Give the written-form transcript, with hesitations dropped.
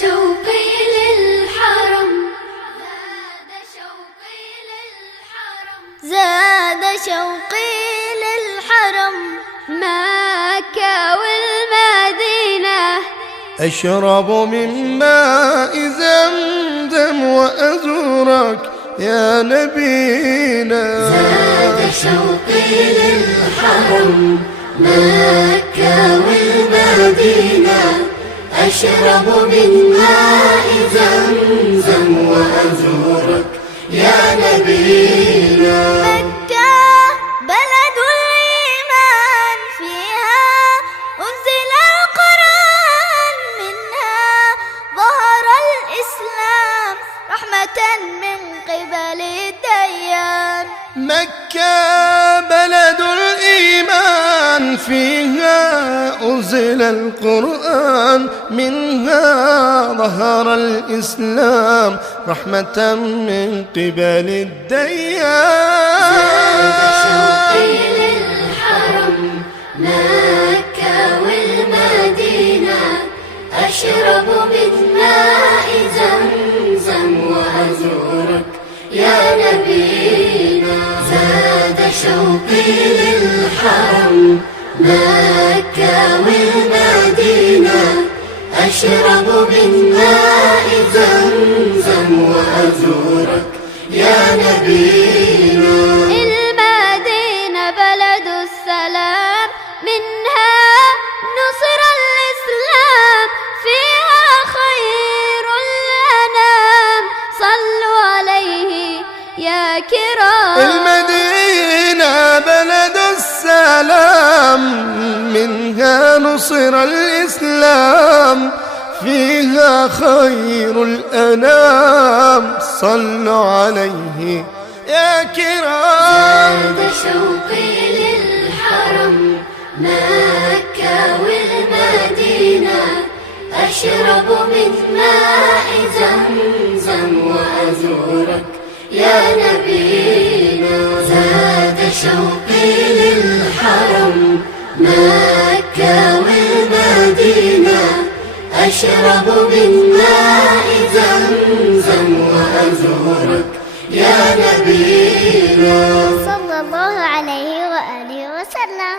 شوقي للحرم، زاد شوقي للحرم، مكة والمدينة. أشرب من ماء زمزم وأزورك يا نبينا. زاد شوقي للحرم، مكة والمدينة. أشرب من ماء زمزم وأزورك يا نبينا. مكة بلد الإيمان، فيها أنزل القرآن، منها ظهر الإسلام رحمة من قبل الديان. مكة بلد الإيمان، فيها أنزل القرآن، منها ظهر الإسلام رحمة من قبل الديان. زاد شوقي للحرم، مكة والمدينة. أشرب من ماء زمزم وأزورك يا نبينا. زاد شوقي للحرم، مكة والمدينة. أشرب من ماء زمزم وأزورك يا نبينا. المدينة بلد السلام، منها نصر الإسلام، فيها خير الأنام صلوا عليه يا كرام. المدينة بلد السلام، منها نصر الإسلام، فيها خير الأنام صلوا عليه يا كرام. زاد شوقي للحرم، مكة والمدينة. أشرب من ماء زمزم وأزورك يا نبينا. زاد شوقي للحرم، مكة والمدينة. أشرب من ماء زمزم وأزورك يا نبينا. صلى الله عليه وآله وسلم.